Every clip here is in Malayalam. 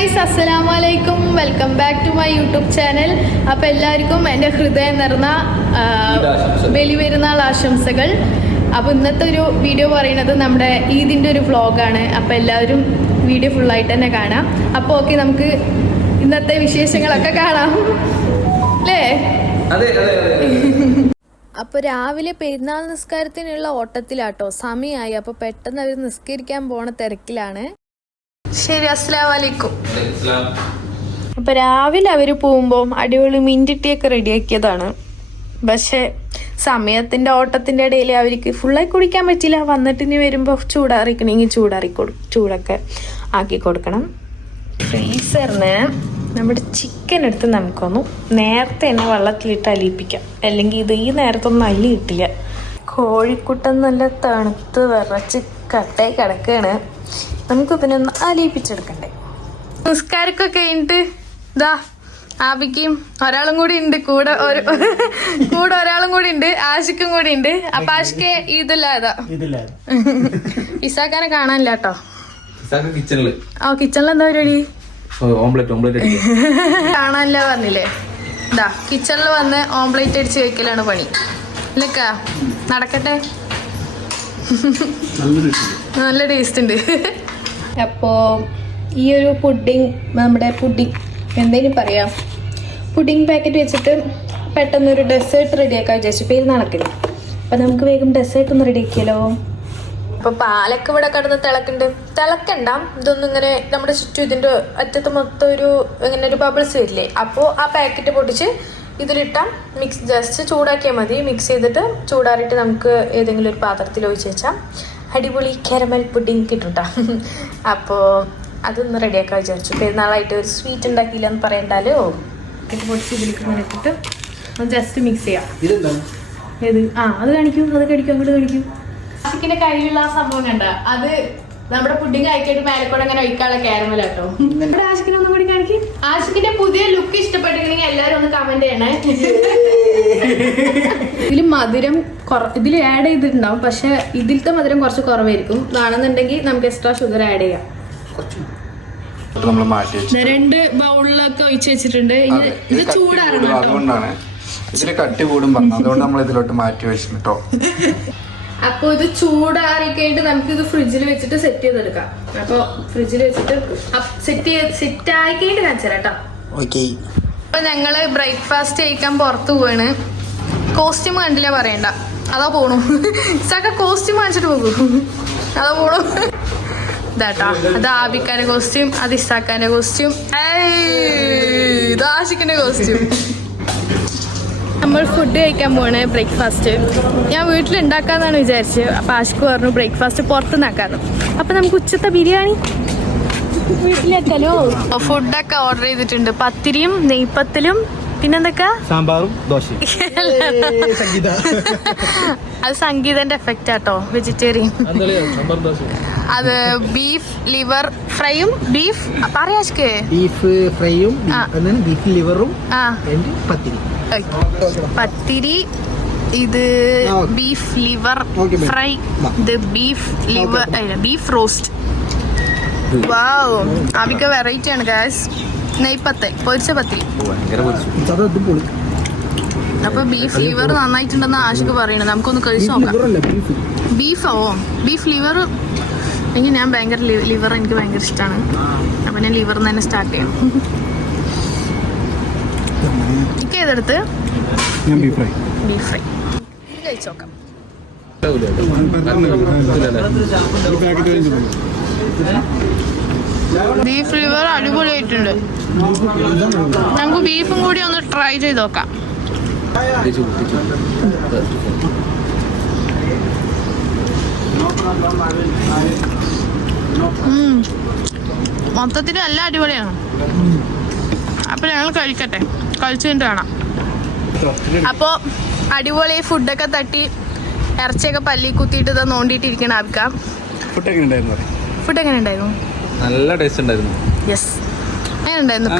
ഗൈസ്, അസ്സലാമു അലൈക്കും. Welcome back to my YouTube channel. അപ്പോൾ എല്ലാവർക്കും എൻ്റെ ഹൃദയം നിറഞ്ഞ ബലിപെരുന്നാൾ ആശംസകൾ. അപ്പോൾ ഇന്നത്തെ ഒരു വീഡിയോ പറയുന്നത് നമ്മുടെ ഈദിൻ്റെ ഒരു വ്ളോഗാണ്. അപ്പോൾ എല്ലാവരും വീഡിയോ ഫുള്ളായിട്ട് തന്നെ കാണാം. അപ്പോൾ ഓക്കെ, നമുക്ക് ഇന്നത്തെ വിശേഷങ്ങളൊക്കെ കാണാം അല്ലേ? അപ്പോൾ രാവിലെ പെരുന്നാൾ നിസ്കാരത്തിനുള്ള ഓട്ടത്തിലാട്ടോ സമയമായി. അപ്പോൾ പെട്ടെന്ന് അവർ നിസ്കരിക്കാൻ പോണ തിരക്കിലാണ്. ശരി, അസ്സലാമു അലൈക്കും. അപ്പോൾ രാവിലെ അവർ പോകുമ്പോൾ അടിപൊളി മിൻറ്റിയൊക്കെ റെഡിയാക്കിയതാണ്. പക്ഷേ സമയത്തിൻ്റെ ഓട്ടത്തിൻ്റെ ഇടയിൽ അവർക്ക് ഫുള്ളായി കുടിക്കാൻ പറ്റില്ല. വന്നിട്ടിനി വരുമ്പോൾ ചൂടാറിക്കണമെങ്കിൽ ചൂടൊക്കെ ആക്കി കൊടുക്കണം. ഫ്രീസറിന് നമ്മുടെ ചിക്കൻ എടുത്ത് നമുക്കൊന്ന് നേരത്തെ തന്നെ വെള്ളത്തിലിട്ട് അലിയിപ്പിക്കാം, അല്ലെങ്കിൽ ഈ നേരത്തൊന്നും അല്ലി കിട്ടില്ല. കോഴിക്കുട്ടൻ നല്ല തണുത്ത് വിറച്ച് കട്ടയായി കിടക്കുകയാണ്. നമുക്ക് പിന്നെ ഒന്ന് അലിയിപ്പിച്ചെടുക്കണ്ടേ. നിസ്കാരമൊക്കെ കഴിഞ്ഞിട്ട് ഇതാ ആബിക്കും ഒരാളും കൂടി ഉണ്ട്, കൂടെ ഒരാളും കൂടി ഉണ്ട്, ആഷിക്കും കൂടി ഉണ്ട്. അപ്പൊ ആഷിക്ക് ഇതില്ലാതാ ഇസാക്കാനെ കാണാനില്ല കേട്ടോ. കിച്ചണിൽ എന്താ പരിപാടി? കാണാനില്ല പറഞ്ഞില്ലേ? ഇതാ കിച്ചണിൽ വന്ന് ഓംപ്ലേറ്റ് അടിച്ച് വെക്കലാണ് പണി. ഇല്ലക്കാ നടക്കട്ടെ, നല്ല ടേസ്റ്റ് ഉണ്ട്. അപ്പോൾ ഈ ഒരു നമ്മുടെ എന്തേലും പറയാം, പുഡിംഗ് പാക്കറ്റ് വെച്ചിട്ട് പെട്ടെന്നൊരു ഡെസേർട്ട് റെഡിയാക്കാൻ വിചാരിച്ചു. പെരുന്നാളൊക്കെ അപ്പം നമുക്ക് വേഗം ഡെസേർട്ട് ഒന്ന് റെഡിയാക്കിയാലോ. അപ്പോൾ പാലൊക്കെ ഇവിടെ കിടന്ന് തിളക്കണ്ട. ഇതൊന്നും ഇങ്ങനെ നമ്മുടെ ചുറ്റും ഇതിൻ്റെ അറ്റത്ത് മൊത്തം ഒരു ബബിൾസ് വരില്ലേ, അപ്പോൾ ആ പാക്കറ്റ് പൊട്ടിച്ച് ഇതിലിട്ടാൽ ജസ്റ്റ് ചൂടാക്കിയാൽ മതി. മിക്സ് ചെയ്തിട്ട് ചൂടാറിയിട്ട് നമുക്ക് ഏതെങ്കിലും ഒരു പാത്രത്തിൽ ഒഴിച്ച് വെച്ചാൽ അടിപൊളി കാരമൽ പുഡിംഗ് കിട്ടും കേട്ടോ. അപ്പോൾ അതൊന്ന് റെഡിയാക്കാൻ വിചാരിച്ചു. പെരുന്നാളായിട്ട് ഒരു സ്വീറ്റ് ഉണ്ടാക്കിയില്ല എന്ന് പറയണ്ടാലോ. ഇത് പൊടിച്ച് ഇതിലേക്ക് ഇട്ടിട്ട് ജസ്റ്റ് മിക്സ് ചെയ്യാം. ഏത് അത് കാണിക്കും, അങ്ങോട്ട് കാണിക്കും. ആഷിക്കിന്റെ കയ്യിലുള്ള ആ സംഭവം കണ്ട, അത് നമ്മുടെ പുഡിംഗ് ആയിക്കോട്ട് മേലക്കൂടെ അങ്ങനെ ഒഴിക്കാനുള്ള കാരമൽ കേട്ടോ. നമ്മുടെ ആഷിക്കിനെ ഒന്നും കൂടി കാണിക്കും. ആഷിക്കിന്റെ പുതിയ ലുക്ക് ഇഷ്ടപ്പെട്ടിട്ടുണ്ടെങ്കിൽ എല്ലാവരും ഒന്ന് കമന്റ് ചെയ്യണേ. ഇതിൽ മധുരം ഇതിൽ ആഡ് ചെയ്തിട്ടുണ്ടാവും, പക്ഷെ ഇതിലത്തെ മധുരം കുറച്ച് കുറവായിരിക്കും. വേണമെന്നുണ്ടെങ്കിൽ നമുക്ക് എക്സ്ട്രാ ഷുഗർ ആഡ് ചെയ്യാം. 2 ബൗളിലൊക്കെ ഒഴിച്ച് വെച്ചിട്ടുണ്ട്. ഇത് ചൂടാറണം കേട്ടോ. ഇതിന് കട്ടി കൂടും പറഞ്ഞു, അതുകൊണ്ട് നമ്മൾ ഇതിലോട്ട് മാറ്റി വെച്ചിട്ടോ. അപ്പൊ ഇത് ചൂടാറി കഴിഞ്ഞിട്ട് നമുക്ക് ഇത് ഫ്രിഡ്ജിൽ വെച്ചിട്ട് സെറ്റ് ചെയ്തെടുക്കാം. അപ്പൊ ഫ്രിഡ്ജിൽ വെച്ചിട്ട് സെറ്റ് ആയി കഴിഞ്ഞിട്ട് കാണിച്ചു കേട്ടോ. അപ്പൊ ഞങ്ങള് ബ്രേക്ക്ഫാസ്റ്റ് കഴിക്കാൻ പുറത്തു പോവാണ്. കോസ്റ്റ്യൂം കണ്ടില്ല പറയണ്ട, അതാ പോണു. ഇസാക്ക കോസ്റ്റ്യൂം വാങ്ങിച്ചിട്ട് പോകും, അതാ പോണു. ഇതാട്ടാ, അത് ആബിക്കാന്റെ കോസ്റ്റ്യൂം, അത് ഇസാക്കാന്റെ കോസ്റ്റ്യൂം, ഇത് ആഷിക്കിന്റെ കോസ്റ്റ്യൂം. നമ്മൾ ഫുഡ് കഴിക്കാൻ പോവാണ്, ബ്രേക്ക്ഫാസ്റ്റ്. ഞാൻ വീട്ടിലുണ്ടാക്കാന്നാണ് വിചാരിച്ചത്. അപ്പൊ ആഷിക്ക് പറഞ്ഞു ബ്രേക്ക്ഫാസ്റ്റ് പുറത്തുനിന്നാക്കാന്ന്. അപ്പൊ നമുക്ക് ഉച്ചത്തെ ബിരിയാണി വീട്ടിലേക്കാലോ. ഫുഡൊക്കെ ഓർഡർ ചെയ്തിട്ടുണ്ട്. പത്തിരിയും നെയ്പ്പത്തിലും പിന്നെന്തൊക്കെ സാമ്പാറും ദോശയും. അത് സംഗീതന്റെ എഫക്റ്റ് ആട്ടോ. വെജിറ്റേറിയൻ. അത് ബീഫ് ലിവർ ഫ്രൈയും ബീഫ് ഫ്രൈയും ബീഫ് ലിവറും പത്തിരി. ഇത് ബീഫ് ലിവർ ഫ്രൈ, ഇത് ബീഫ് റോസ്റ്റ്. വാവ്, അവിക്ക വെറൈറ്റി ആണ് ഗായ്സ്. പൊരിച്ച പത്തിരി. അപ്പൊ ബീഫ് ലിവർ നന്നായിട്ടുണ്ടെന്ന് ആഷിക്ക് പറയണത്. നമുക്കൊന്ന് കഴിച്ചു നോക്കാം. ബീഫ് ലിവർ എങ്കിൽ ഞാൻ ഭയങ്കര ലിവർ എനിക്ക് ഭയങ്കര ഇഷ്ടമാണ്. അപ്പൊ ഞാൻ ലിവർ തന്നെ സ്റ്റാർട്ട് ചെയ്യണം. എനിക്ക് ഏതെടുത്ത് ബീഫ് ഫ്രൈ കഴിച്ചു നോക്കാം. ബീഫ് ലിവർ അടിപൊളിയായിട്ടുണ്ട്. നമുക്ക് ബീഫും കൂടി ഒന്ന് ട്രൈ ചെയ്ത് നോക്കാം. മൊത്തത്തിൽ നല്ല അടിപൊളിയാണ്. അപ്പൊ ഞങ്ങൾ കഴിക്കട്ടെ, കഴിച്ചു കഴിഞ്ഞിട്ട് കാണാം. അപ്പോൾ അടിപൊളി ഫുഡൊക്കെ തട്ടി ഇറച്ചിയൊക്കെ പല്ലി കുത്തിയിട്ട് ഇത് നോണ്ടിയിട്ടിരിക്കണം. ആൾക്കാം ഫുഡ് എങ്ങനെ ഉണ്ടായിരുന്നു? നല്ല ടേസ്റ്റ് ഉണ്ടായിരുന്നു. യെസ്, എങ്ങനെ ഉണ്ടായിരുന്നു?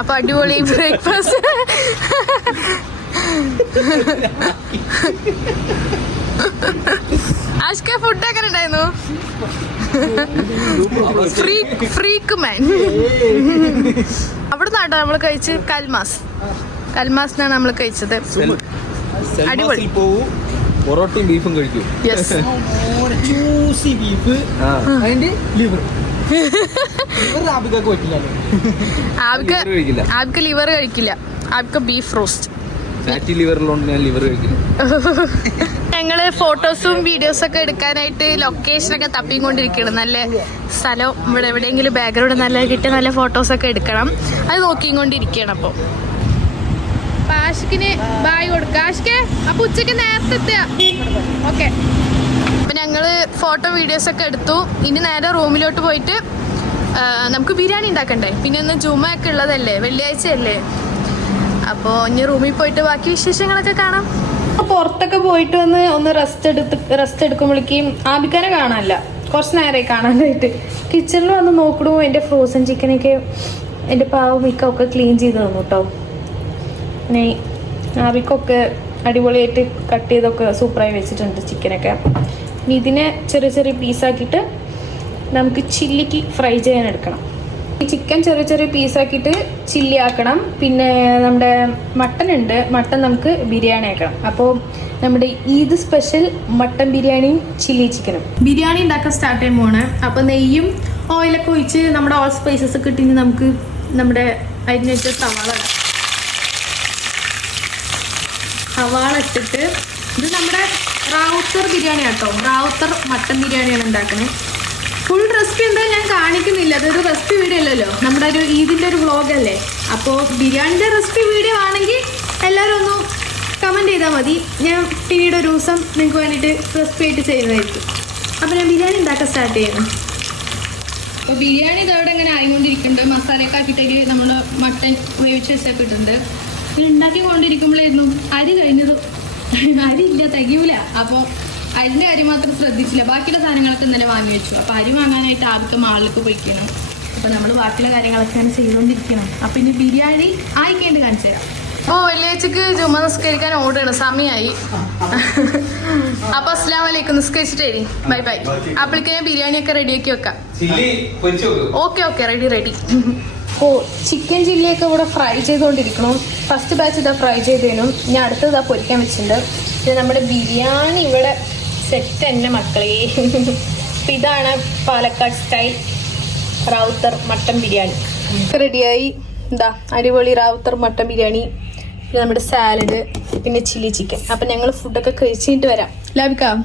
അപ്പൊ അടിപൊളി ബ്രേക്ക്ഫാസ്റ്റ്. ആഷ്ക ഫുഡ് എങ്ങനെ ഉണ്ടായിരുന്നു? ഫ്രീക്ക് മാൻ. അവിടെ നിന്നാട്ടോ നമ്മൾ കഴിച്ച് കൽമാസിനാണ് നമ്മൾ കഴിച്ചത്. അടിപൊളി. പൊറോട്ടയും ബീഫും കഴിക്കും. യെസ്. ബീഫ് അതിന്റെ ലിവർ ആൾക്ക് ലിവർ കഴിക്കില്ല. ആൾക്ക് ബീഫ് റോസ്റ്റ്. ഫാറ്റി ലിവറിലുണ്ട്, ഞാൻ ലിവർ കഴിക്കില്ല. ഞങ്ങള് ഫോട്ടോസും വീഡിയോസും ഒക്കെ എടുക്കാനായിട്ട് ലൊക്കേഷനൊക്കെ തപ്പിക്കൊണ്ടിരിക്കണം. നല്ല സ്ഥലം ഇവിടെ എവിടെയെങ്കിലും ബാക്ക്ഗ്രൗണ്ട് നല്ല കിട്ടിയ നല്ല ഫോട്ടോസൊക്കെ എടുക്കണം. അത് നോക്കിക്കൊണ്ടിരിക്കണം. അപ്പോൾ ആഷിക്കിന് ബായ് കൊടുക്കുക. ആഷിക്ക് അപ്പൊ ഉച്ചക്ക് നേരത്തെ എത്തുക. ഓക്കെ. അപ്പം ഞങ്ങൾ ഫോട്ടോ വീഡിയോസൊക്കെ എടുത്തു. ഇനി നേരെ റൂമിലോട്ട് പോയിട്ട് നമുക്ക് ബിരിയാണി ഉണ്ടാക്കണ്ടേ. പിന്നെ ഒന്ന് ജുമയൊക്കെ ഉള്ളതല്ലേ, വെള്ളിയാഴ്ചയല്ലേ. അപ്പോൾ ഇനി റൂമിൽ പോയിട്ട് ബാക്കി വിശേഷങ്ങളൊക്കെ കാണാം. പുറത്തൊക്കെ പോയിട്ട് ഒന്ന് റെസ്റ്റ് എടുക്കുമ്പോഴേക്കും ആബിക്കാനെ കാണാനില്ല. കുറച്ച് നേരമായി കാണാനായിട്ട്. കിച്ചണിൽ വന്ന് നോക്കണു. എൻ്റെ ഫ്രോസൺ ചിക്കനൊക്കെ എൻ്റെ പാവ മിക്കൊക്കെ ക്ലീൻ ചെയ്ത് തന്നു കേട്ടോ. പിന്നെ ആബിക്കൊക്കെ അടിപൊളിയായിട്ട് കട്ട് ചെയ്തൊക്കെ സൂപ്പറായി വെച്ചിട്ടുണ്ട് ചിക്കനൊക്കെ. ഇനി ഇതിനെ ചെറിയ ചെറിയ പീസാക്കിയിട്ട് നമുക്ക് ചില്ലിക്ക് ഫ്രൈ ചെയ്യാൻ എടുക്കണം. ഈ ചിക്കൻ ചെറിയ ചെറിയ പീസാക്കിയിട്ട് ചില്ലി ആക്കണം. പിന്നെ നമ്മുടെ മട്ടൻ ഉണ്ട്, മട്ടൻ നമുക്ക് ബിരിയാണി ആക്കണം. അപ്പോൾ നമ്മുടെ ഈദ് സ്പെഷ്യൽ മട്ടൻ ബിരിയാണിയും ചില്ലി ചിക്കനും ബിരിയാണി ഉണ്ടാക്കാൻ സ്റ്റാർട്ട് ചെയ്യുമ്പോൾ അപ്പോൾ നെയ്യും ഓയിലൊക്കെ ഒഴിച്ച് നമ്മുടെ ഓൾ സ്പൈസസ് ഒക്കെ ഇട്ടിട്ട് നമുക്ക് നമ്മുടെ അതിന് വെച്ച സവാള ഇട്ടിട്ട് ഇത് നമ്മുടെ റാവുത്തർ ബിരിയാണി കേട്ടോ. റാവുത്തർ മട്ടൻ ബിരിയാണിയാണ് ഉണ്ടാക്കുന്നത്. ഫുൾ റെസിപ്പി എന്തായാലും ഞാൻ കാണിക്കുന്നില്ല. അതൊരു റെസിപ്പി വീഡിയോ അല്ലല്ലോ, നമ്മുടെ ഒരു ഈദിൻ്റെ ഒരു വ്ളോഗല്ലേ. അപ്പോൾ ബിരിയാണിൻ്റെ റെസിപ്പി വീഡിയോ ആണെങ്കിൽ എല്ലാവരും ഒന്ന് കമൻറ്റ് ചെയ്താൽ മതി. ഞാൻ പിന്നീട് ഒരു ദിവസം നിങ്ങൾക്ക് വേണ്ടിയിട്ട് റെസിപ്പി ആയിട്ട് ചെയ്യുന്നതായിരിക്കും. അപ്പോൾ ഞാൻ ബിരിയാണി ഉണ്ടാക്കാൻ സ്റ്റാർട്ട് ചെയ്യുന്നു. അപ്പോൾ ബിരിയാണി ഇതവിടെ ഇങ്ങനെ ആയിക്കൊണ്ടിരിക്കുന്നുണ്ട്. മസാലയൊക്കെ ആക്കിയിട്ട് നമ്മൾ മട്ടൻ വേവിച്ച് വെച്ചൊക്കെ ഇട്ടിട്ടുണ്ട്. ഇത് ഉണ്ടാക്കിക്കൊണ്ടിരിക്കുമ്പോഴായിരുന്നു അരി കഴിഞ്ഞത്. അരി ഇല്ല, തികയൂല. അപ്പോൾ അരിൻ്റെ കാര്യം മാത്രം ശ്രദ്ധിച്ചില്ല. ബാക്കിയുള്ള സാധനങ്ങളൊക്കെ ഇന്നലെ വാങ്ങി വെച്ചു. അപ്പോൾ അരി വാങ്ങാനായിട്ട് ആദ്യത്തെ മാളിലേക്ക് പോയിക്കണം. അപ്പോൾ നമ്മൾ ബാക്കിയുള്ള കാര്യങ്ങളൊക്കെ അങ്ങനെ ചെയ്തുകൊണ്ടിരിക്കണം. അപ്പോൾ ഇനി ബിരിയാണി ആയിക്കേണ്ടി കാണിച്ചു തരാം. ഓ വെള്ളിയാഴ്ചക്ക് ജുമ നിസ്കരിക്കാൻ ഓടുകയാണ്, സമയമായി. അപ്പോൾ അസ്സലാമു അലൈക്കും. നിസ്കരിച്ചിട്ടേ ബൈ ബൈ. അപ്പോഴേക്ക് ഞാൻ ബിരിയാണിയൊക്കെ റെഡിയാക്കി വെക്കാം. Okay ready. ഓ ചിക്കൻ ചില്ലിയൊക്കെ ഇവിടെ ഫ്രൈ ചെയ്തുകൊണ്ടിരിക്കണം. ഫസ്റ്റ് ബാച്ച് ഇതാ ഫ്രൈ ചെയ്തതിനും ഞാൻ അടുത്തത് ഇതാ പൊരിക്കാൻ വെച്ചിട്ടുണ്ട്. പിന്നെ നമ്മുടെ ബിരിയാണി ഇവിടെ സെറ്റ് തന്നെ മക്കളെ. അപ്പം ഇതാണ് പാലക്കാട് സ്റ്റൈൽ റാവുത്തർ മട്ടൻ ബിരിയാണി റെഡിയായി. എന്താ അടിപൊളി റാവുത്തർ മട്ടൻ ബിരിയാണി. പിന്നെ നമ്മുടെ സാലഡ്, പിന്നെ ചില്ലി ചിക്കൻ. അപ്പം ഞങ്ങൾ ഫുഡൊക്കെ കഴിച്ചിട്ട് വരാം. ലാഭിക്കാം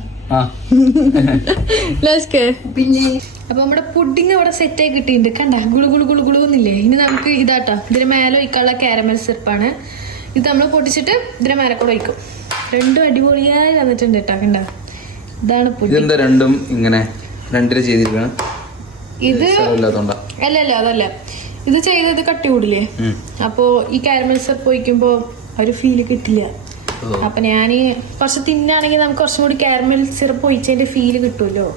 പിന്നെ. അപ്പൊ നമ്മുടെ പുഡിങ് അവിടെ സെറ്റ് ആയി കിട്ടിയിട്ടുണ്ട്. കണ്ട ഗുളുന്നില്ലേ. ഇനി നമുക്ക് ഇതാട്ടോ, ഇതിന് മേലെ ഒഴിക്കാനുള്ള കാരമൽ സിറപ്പാണ്. ഇത് നമ്മൾ പൊട്ടിച്ചിട്ട് ഇതിന് മേലെ കൂടെ ഒഴിക്കും. രണ്ടും അടിപൊളിയായി വന്നിട്ടുണ്ട് കേട്ടോ. കണ്ട ഇതാണ് പുഡിങ്. രണ്ടും ഇങ്ങനെ രണ്ടര ചെയ്തിരിക്കണം. ഇത് അല്ലല്ല അതല്ല, ഇത് ചെയ്തത് കട്ടി കൂടില്ലേ. അപ്പോ ഈ കാരമൽ സിറപ്പ് ഒഴിക്കുമ്പോ ഒരു ഫീല് കിട്ടില്ല. അപ്പൊ ഞാൻ കുറച്ച് തിന്നാണെങ്കിൽ നമുക്ക് കുറച്ചും കൂടി കാരമൽ സിറപ്പ് ഒഴിച്ചതിന്റെ ഫീല് കിട്ടുമല്ലോ.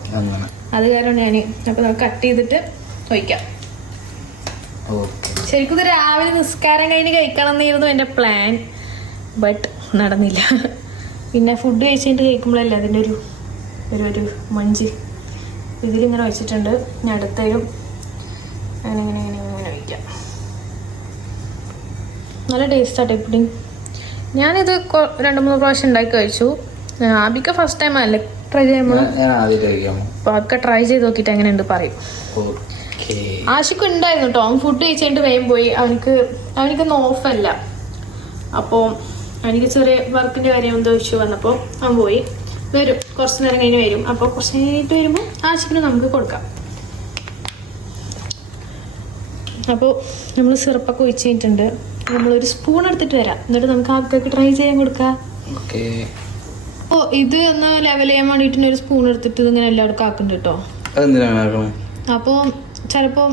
അത് കാരണം ഞാൻ അപ്പൊ നമുക്ക് കട്ട് ചെയ്തിട്ട് ഒഴിക്കാം. ശരിക്കും ഇത് രാവിലെ നിസ്കാരം കഴിഞ്ഞ് കഴിക്കണം എന്നായിരുന്നു എൻ്റെ പ്ലാൻ. ബട്ട് നടന്നില്ല. പിന്നെ ഫുഡ് കഴിച്ചിട്ട് കഴിക്കുമ്പോഴല്ലേ അതിൻ്റെ ഒരു മഞ്ച് ഇതിലിങ്ങനെ വെച്ചിട്ടുണ്ട്. ഞാൻ അടുത്തരും അങ്ങനെ വയ്ക്കാം. നല്ല ടേസ്റ്റാട്ടെ പുഡിങ്. ഞാനിത് 2-3 പ്രാവശ്യം ഉണ്ടാക്കി കഴിച്ചു. ആബിക്ക ഫസ്റ്റ് ടൈം അല്ലേ ട്രൈ ചെയ്യുമ്പോൾ. അപ്പോൾ അതൊക്കെ ട്രൈ ചെയ്ത് നോക്കിയിട്ട് എങ്ങനെയുണ്ട് പറയും. ആഷിക്ക് ഉണ്ടായിരുന്നു കേട്ടോ. അവൻ ഫുഡ് കഴിച്ചിട്ട് വേഗം പോയി. അവനിക്കൊന്നും ഓഫല്ല. അപ്പോൾ എനിക്ക് ചെറിയ വർക്കിൻ്റെ കാര്യം എന്തോ ഇഷ്യൂ വന്നപ്പോൾ അവൻ പോയി. വരും, കുറച്ച് നേരം കഴിഞ്ഞ് വരും. അപ്പോൾ കുറച്ച് കഴിഞ്ഞിട്ട് വരുമ്പോൾ ആഷിക്കിന് നമുക്ക് കൊടുക്കാം. അപ്പോൾ നമ്മൾ സിറപ്പൊക്കെ ഒഴിച്ച് കഴിഞ്ഞിട്ടുണ്ട്. നമ്മളൊരു സ്പൂൺ എടുത്തിട്ട് വരാം. എന്നിട്ട് നമുക്ക് ആൾക്കൊക്കെ ട്രൈ ചെയ്യാൻ കൊടുക്കാം. അപ്പോൾ ഇത് ഒന്ന് ലെവൽ ചെയ്യാൻ വേണ്ടിയിട്ട് ഒരു സ്പൂൺ എടുത്തിട്ട് ഇതിങ്ങനെ എല്ലാവർക്കും ആക്കുന്നുണ്ട് കേട്ടോ. അപ്പോൾ ചിലപ്പോൾ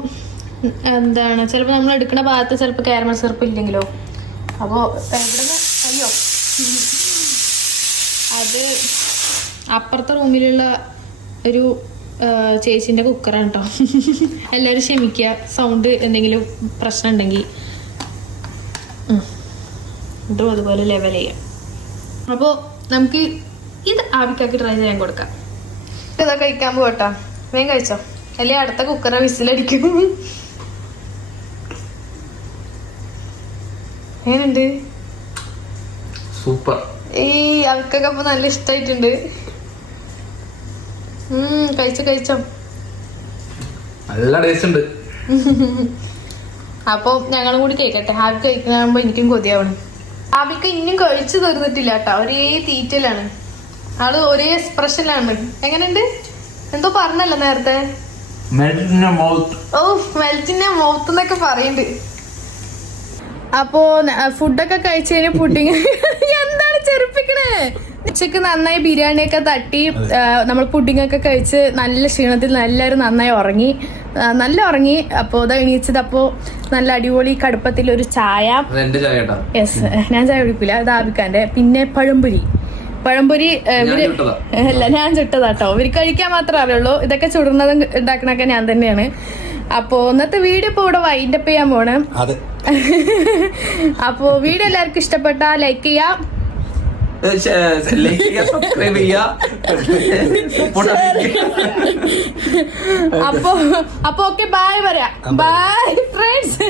ചിലപ്പോൾ നമ്മൾ എടുക്കുന്ന ഭാഗത്ത് ചിലപ്പോൾ കാരമൽ സിറപ്പ് ഇല്ലെങ്കിലോ. അപ്പോൾ എവിടുന്ന് അയ്യോ അത് അപ്പുറത്തെ റൂമിലുള്ള ഒരു ചേച്ചീൻ്റെ കുക്കറാണ് കേട്ടോ. എല്ലാവരും ക്ഷമിക്കുക, സൗണ്ട് എന്തെങ്കിലും പ്രശ്നം ഉണ്ടെങ്കിൽ. ഇതും അതുപോലെ ലെവൽ ചെയ്യാം. അപ്പോൾ നമുക്ക് ഇത് ആവിക്കാക്കി ട്രൈ ചെയ്യാൻ കൊടുക്കാം. ഇതാ കഴിക്കാൻ പോകട്ടാ. വേഗം കഴിച്ചോ, അല്ലേ അടുത്ത കുക്കറെ വിസിലടിക്കും. എങ്ങനെയുണ്ട്? സൂപ്പർ. ഈ ആൾക്കൊക്കെ അപ്പൊ നല്ല ഇഷ്ടായിട്ടുണ്ട്. കഴിച്ചോ. നല്ല ടേസ്റ്റ് ഉണ്ട്. അപ്പൊ ഞങ്ങളും കൂടി കേക്കട്ടെ. ഹാബി കഴിക്കണാകുമ്പോ എനിക്കും കൊതിയാവണം. ഹാബിക്ക് ഇനിയും കഴിച്ചു തീർന്നിട്ടില്ല കേട്ടോ, ഒരേ തീറ്റലാണ് ആള്, ഒരേ എക്സ്പ്രഷനിലാണ്. എങ്ങനെയുണ്ട്? എന്തോ പറഞ്ഞല്ലോ നേരത്തെ, ഓ മെൽറ്റിന്റെ മൗത്ത് എന്നൊക്കെ പറയുന്നുണ്ട്. അപ്പോ ഫുഡൊക്കെ കഴിച്ചു കഴിഞ്ഞ പുഡിങ് എന്താണ് ചെറുപ്പിക്കണേ. ഉച്ചക്ക് നന്നായി ബിരിയാണിയൊക്കെ തട്ടി നമ്മൾ പുഡിങ്ങൊക്കെ കഴിച്ച് നല്ല ക്ഷീണത്തിൽ എല്ലാവരും നന്നായി ഉറങ്ങി. അപ്പോൾ ഇതാ എണീച്ചത്. അപ്പോൾ നല്ല അടിപൊളി കടുപ്പത്തിൽ ഒരു ചായ. യെസ്, ഞാൻ ചായ കുടിക്കില്ല, അത് ആബിക്കാന്റെ. പിന്നെ പഴംപൊരി അല്ല ഞാൻ ചുട്ടതാട്ടോ. ഇവര് കഴിക്കാൻ മാത്രമേ അറിയുള്ളൂ. ഇതൊക്കെ ചുടുന്നതും ഉണ്ടാക്കണൊക്കെ ഞാൻ തന്നെയാണ്. അപ്പോ ഇന്നത്തെ വീഡിയോ ഇപ്പൊ ഇവിടെ വൈൻഡപ്പ് ചെയ്യാൻ പോണ്. അപ്പോ വീഡിയോ എല്ലാവർക്കും ഇഷ്ടപ്പെട്ട ലൈക്ക് ചെയ്യാം, സബ്സ്ക്രൈബ് ചെയ്യാ. അപ്പൊ ഓക്കെ ബൈ പറയാം. Bye friends.